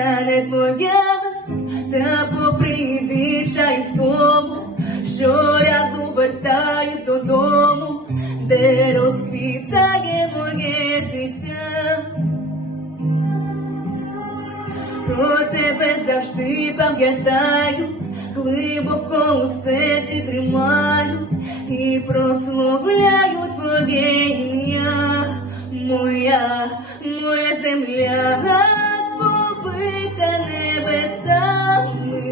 настане твоя весна, та попри відчай в тому, щоразу вертаюсь додому, де розквітає моє життя. Про тебе завжди пам'ятаю, глибоко у серці тримаю і прославляю твоє ім'я. Моя земля сповита небесами,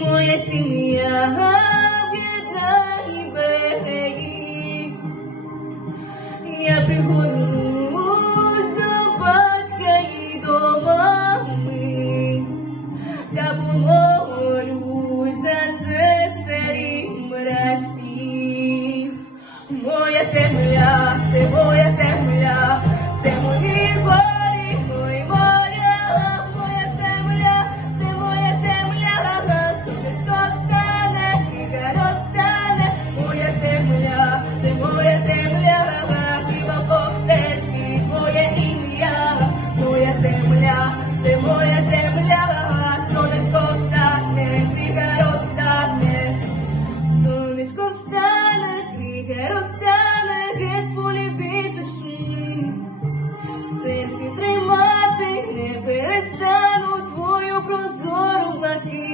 моя сім'я в'єднані береги. Я пригорнусь до батька і до мами, та помолюсь за сестер і братів. Моя земля, це моя земля, це мої гори, мої моря. Моя земля, це моя земля, сонечко стане, ріка розтане. Моя земля, це моя земля, глибоко в серці твоє ім'я. Моя земля, це моя земля, сонечко встане, ріка розтане. Сонечко встане, ріка розтане, геть полі віточні. В серці тримати не перестану твою прозору блакить.